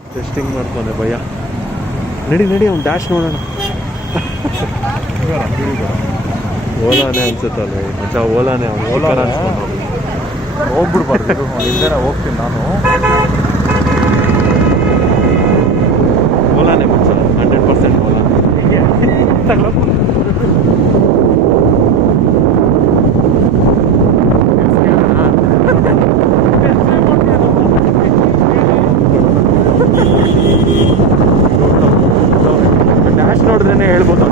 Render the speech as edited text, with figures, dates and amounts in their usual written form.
Testing ಮಾಡ್ತಾನೆ ಭಯ್ಯ. ನಡಿ ಅವ್ನು ಡ್ಯಾಶ್ ನೋಡೋಣ. ಓಲಾನೇ ಅನ್ಸುತ್ತಲ್ಲ ಮಚ್ಚ, ಓಲಾನೇ ಅವ್ನು. ಓಲಾ ಹೋಗ್ಬಿಡ್ಬಾರ್ದು, ಹಿಂದೆ ಹೋಗ್ತೀನಿ ನಾನು. ಓಲಾನೇ ಮಚ್ಚ, 100% ಓಲಾ. ಡ್ಯಾಶ್ ನೋಡಿದ್ರೇ ಹೇಳ್ಬೋದು